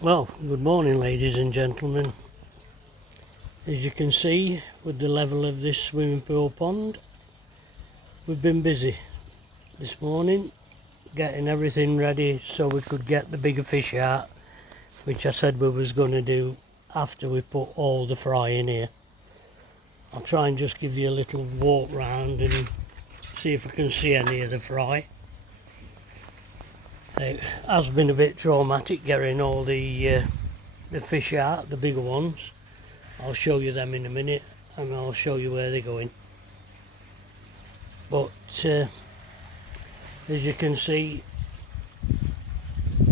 Well, good morning ladies and gentlemen. As you can see, with the level of this swimming pool pond, we've been busy this morning getting everything ready so we could get the bigger fish out, which I said we was going to do after we put all the fry in here. I'll try and just give you a little walk round and see if I can see any of the fry. It has been a bit traumatic getting all the fish out, the bigger ones. I'll show you them in a minute and I'll show you where they're going. But as you can see,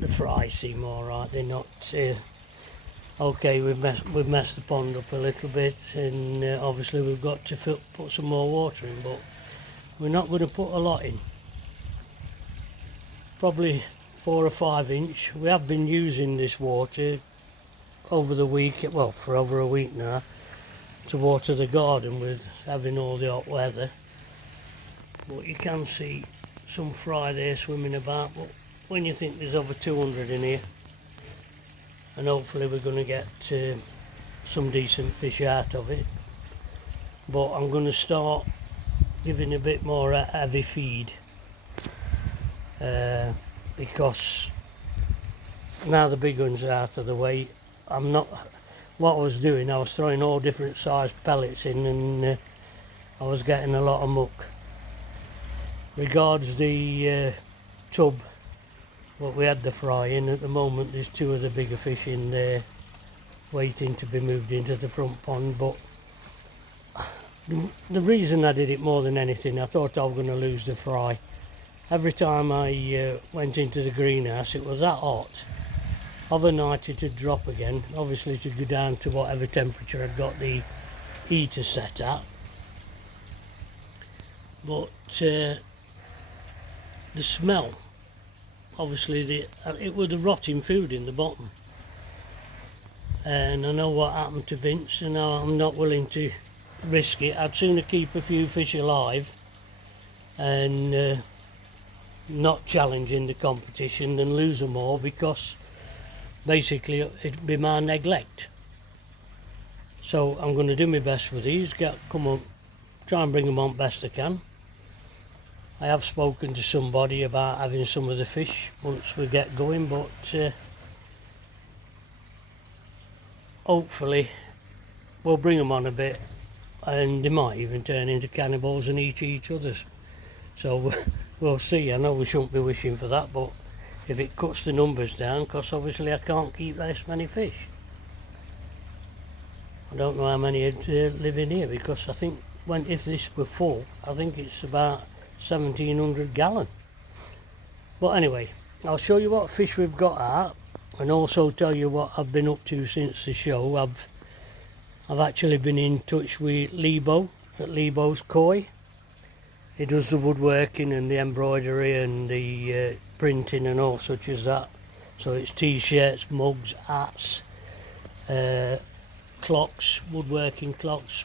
the fry seem alright. They're not okay. We've messed the pond up a little bit, and obviously we've got to put some more water in, but we're not going to put a lot in. Probably 4 or 5 inch. We have been using this water over the week, well, for over a week now, to water the garden with having all the hot weather. But you can see some fry there swimming about, but when you think there's over 200 in here, and hopefully we're going to get some decent fish out of it. But I'm going to start giving a bit more heavy feed, because now the big ones are out of the way. What I was doing, I was throwing all different size pellets in, and I was getting a lot of muck. Regards the tub what we had the fry in, at the moment there's 2 of the bigger fish in there waiting to be moved into the front pond. But the reason I did it more than anything, I thought I was going to lose the fry. Every time I went into the greenhouse, it was that hot. Overnight it would drop again, obviously to go down to whatever temperature I'd got the heater set at. But the smell, obviously it was the rotting food in the bottom. And I know what happened to Vince, and I'm not willing to risk it. I'd sooner keep a few fish alive and not challenging the competition than lose them all, because basically it'd be my neglect. So I'm going to do my best with these, come on, try and bring them on best I can. I have spoken to somebody about having some of the fish once we get going, but hopefully we'll bring them on a bit, and they might even turn into cannibals and eat each other's. So we'll see. I know we shouldn't be wishing for that, but if it cuts the numbers down, because obviously I can't keep this many fish. I don't know how many live in here, because I think if this were full, I think it's about 1700 gallon. But anyway, I'll show you what fish we've got out, and also tell you what I've been up to since the show. I've actually been in touch with Lebo at Lebo's Koi. He does the woodworking and the embroidery and the printing and all such as that. So it's t-shirts, mugs, hats, clocks, woodworking clocks,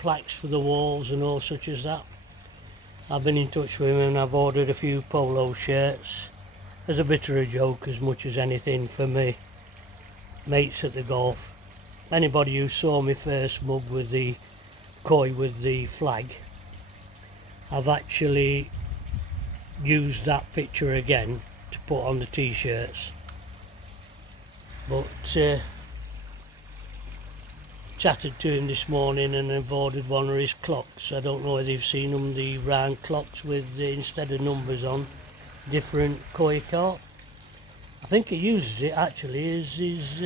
plaques for the walls and all such as that. I've been in touch with him, and I've ordered a few polo shirts as a bit of a joke as much as anything for me mates at the golf. Anybody who saw me first mug with the Koi with the flag, I've actually used that picture again to put on the t-shirts. But chatted to him this morning, and I've ordered one of his clocks. I don't know whether you've seen them, the round clocks with instead of numbers on, different Koi carp. I think he uses it actually as his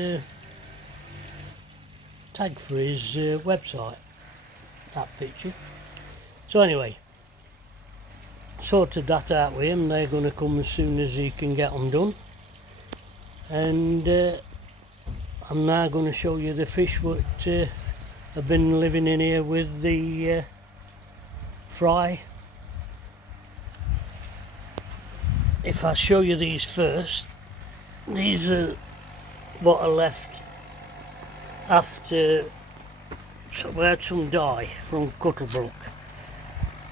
tag for his website, that picture. So anyway, sorted that out with him. They're going to come as soon as he can get them done, and I'm now going to show you the fish that have been living in here with the fry. If I show you these first, these are what are left after, so we had some die from Cuttlebrook.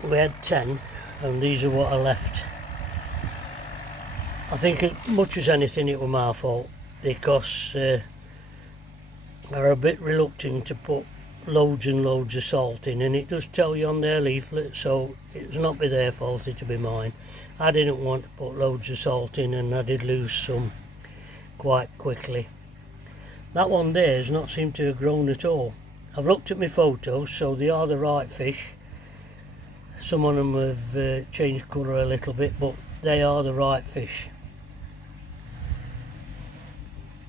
We had 10, and these are what are left. I think as much as anything it was my fault. because they're a bit reluctant to put loads and loads of salt in, and it does tell you on their leaflet, so it's not be their fault, it'll be mine. I didn't want to put loads of salt in, and I did lose some quite quickly. That one there has not seemed to have grown at all. I've looked at my photos, so they are the right fish. Some of them have changed colour a little bit, but they are the right fish.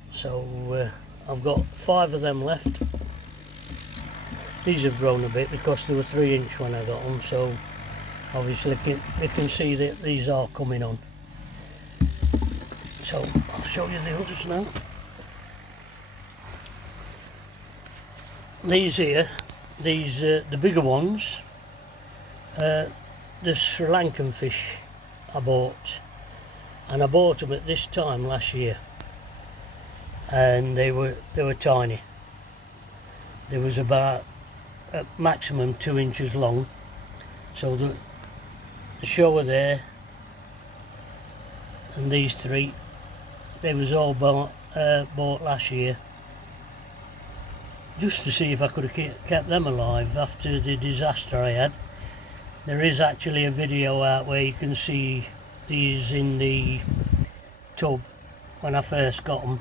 So I've got 5 of them left. These have grown a bit because they were 3-inch when I got them, so obviously you can see that these are coming on. So I'll show you the others now. These here, the bigger ones, the Sri Lankan fish I bought, and I bought them at this time last year, and they were tiny. There was about at maximum 2 inches long. So the shower there and these 3, they was all bought last year, just to see if I could have kept them alive after the disaster I had. There is actually a video out where you can see these in the tub when I first got them,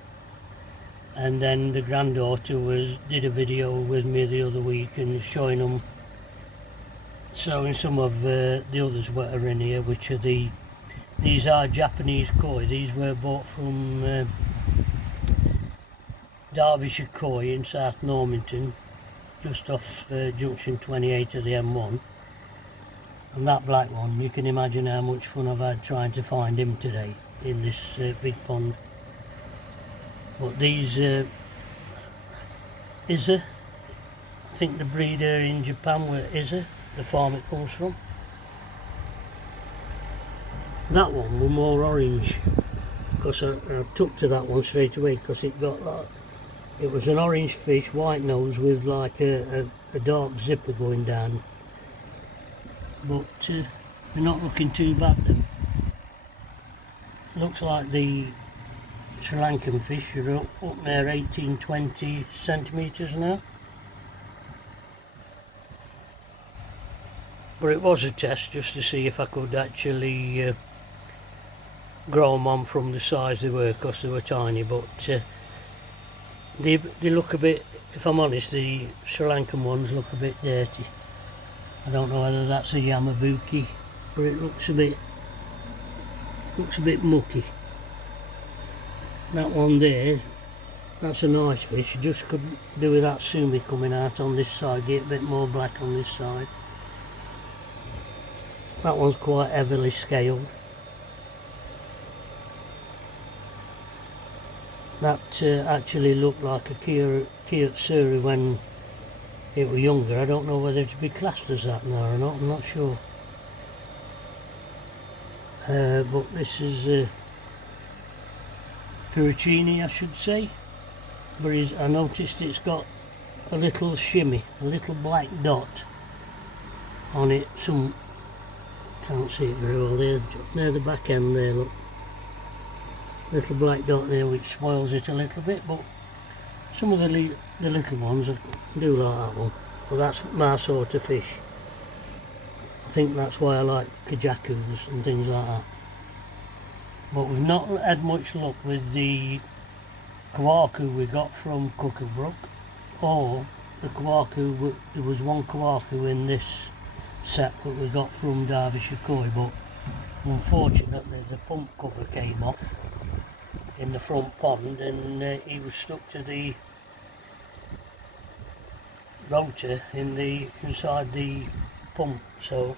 and then the granddaughter did a video with me the other week and showing them, showing some of the others that are in here, which are these are Japanese koi. These were bought from Derbyshire Koi in South Normanton, just off junction 28 of the M1. And that black one, you can imagine how much fun I've had trying to find him today in this big pond. But these Isa, I think the breeder in Japan were Isa, the farm it comes from. That one was more orange, because I took to that one straight away, because it got like, it was an orange fish, white nose, with like a dark zipper going down. But they're not looking too bad then. Looks like the Sri Lankan fish are up there 18-20 centimetres now. But it was a test just to see if I could actually grow them on from the size they were, because they were tiny. But they look a bit, if I'm honest, the Sri Lankan ones look a bit dirty. I don't know whether that's a Yamabuki, but it looks a bit mucky. That one there, that's a nice fish. You just could do with that sumi coming out on this side, get a bit more black on this side. That one's quite heavily scaled. That actually looked like a Kyotsuri when it was younger. I don't know whether to be classed as that now or not, I'm not sure. But this is Piracini, I should say. But I noticed it's got a little shimmy, a little black dot on it. Can't see it very well there, near the back end there, look. Little black dot there which spoils it a little bit, but some of the little ones I do like that one. But that's my sort of fish. I think that's why I like kajakus and things like that. But we've not had much luck with the kawaku we got from Cucklebrook, or the kawaku. There was one kawaku in this set that we got from Derbyshire Koi, but unfortunately the pump cover came off in the front pond, and he was stuck to the rotor inside the pump. So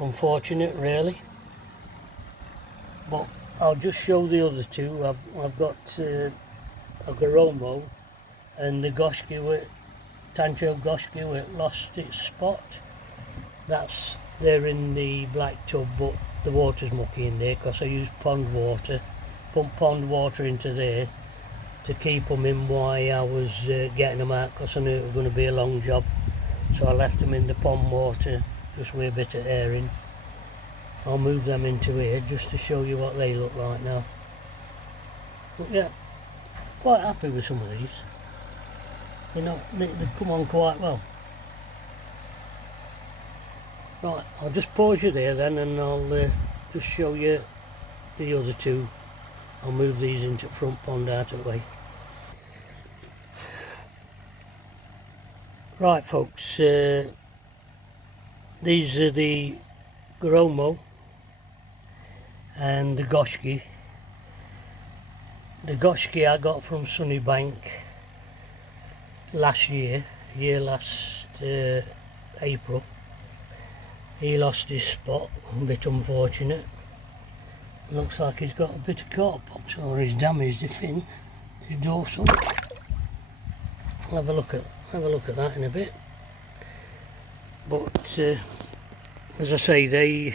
unfortunate, really. But I'll just show the other two. I've got a Goromo and the Goshki, Tancho Goshki, it lost its spot. They're in the black tub, but the water's mucky in there because I used pond water, pumped pond water into there to keep them in while I was getting them out, because I knew it was going to be a long job. So I left them in the pond water just with a bit of air in. I'll move them into here just to show you what they look like now. But yeah, quite happy with some of these. You know, they've come on quite well. Right, I'll just pause you there then, and I'll just show you the other two. I'll move these into front pond out of the way. Right folks, these are the Gromo and the Goshki. The Goshki I got from Sunnybank last last April. He lost his spot, a bit unfortunate. Looks like he's got a bit of carp pox, or he's damaged the fin, his dorsal. I'll have a look at that in a bit. But as I say,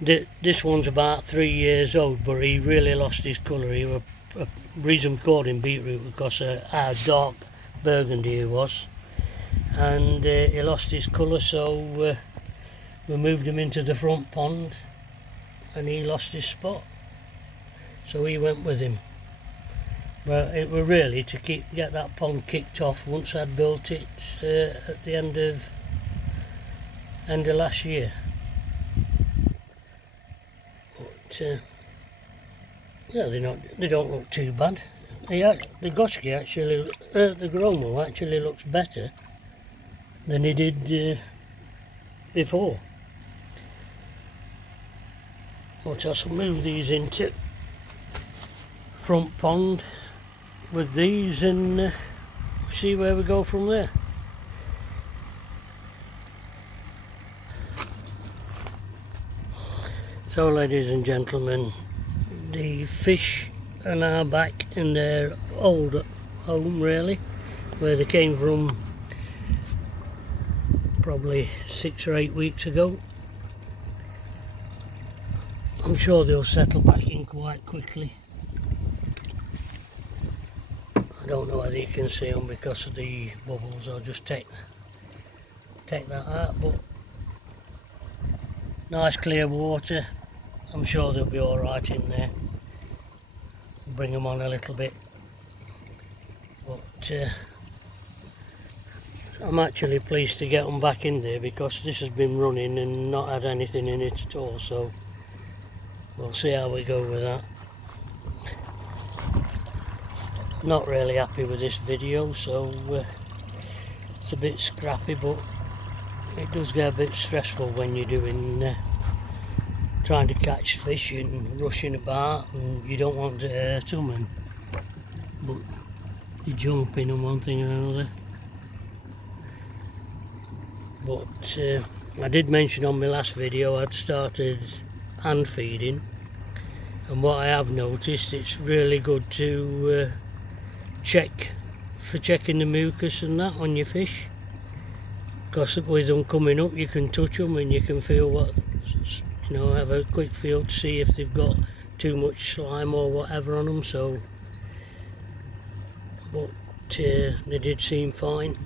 this one's about 3 years old, but he really lost his colour. The reason we called him beetroot was because how dark burgundy he was, and he lost his colour, so we moved him into the front pond and he lost his spot, so he went with him. But it was really to get that pond kicked off once I'd built it at the end of last year. But yeah, they don't look too bad. The Goshki actually, the Gromo actually looks better than he did before. But I shall move these into front pond with these and see where we go from there. So ladies and gentlemen, the fish are now back in their old home, really, where they came from probably 6 or 8 weeks ago. I'm sure they'll settle back in quite quickly. I don't know whether you can see them because of the bubbles. I'll just take that out, but nice clear water. I'm sure they'll be alright in there. Bring them on a little bit, but I'm actually pleased to get them back in there because this has been running and not had anything in it at all, so we'll see how we go with that. Not really happy with this video, so it's a bit scrappy, but it does get a bit stressful when you're doing trying to catch fish and rushing about, and you don't want to hurt them, but you're jumping on one thing or another. But I did mention on my last video I'd started hand feeding, and what I have noticed, it's really good to check for checking the mucus and that on your fish, because with them coming up you can touch them and you can feel what, you know, have a quick feel to see if they've got too much slime or whatever on them. So but they did seem fine.